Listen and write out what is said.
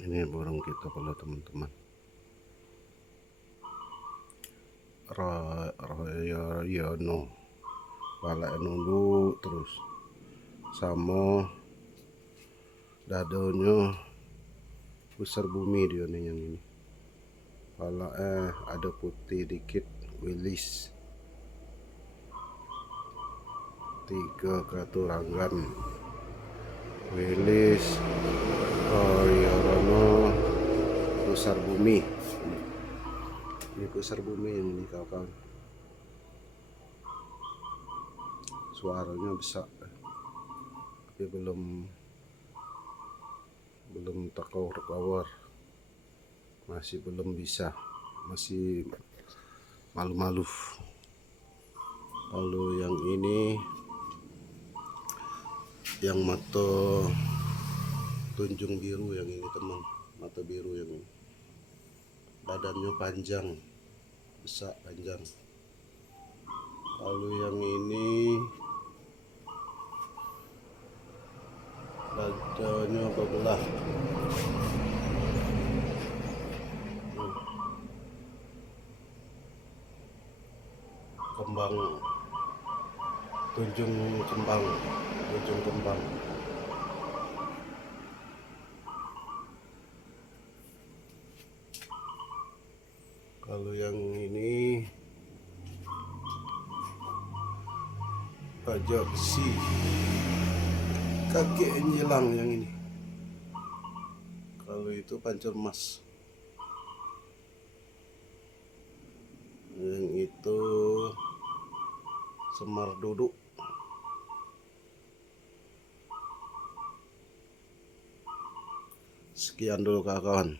Ini burung kita kalau teman-teman. Royono pala nundu terus sama dadonya pusar bumi dia nih yang ini. Pala ada putih dikit, wilis 3 keturangan wilis royono pusar bumi. Ini pusar bumi yang ini kawan-kawan. Suaranya besar tapi belum takawar, masih belum bisa, masih malu-malu. Kalau yang ini yang mata tunjung biru yang ini teman, mata biru yang ini. Badannya panjang, besar panjang. Kalau yang ini badannya bebelah. Kembang tunjung kembang. Kalau yang ini pajak si kaki nyilang yang ini. Kalau itu pancur emas. Yang itu semar duduk. Sekian dulu kawan-kawan.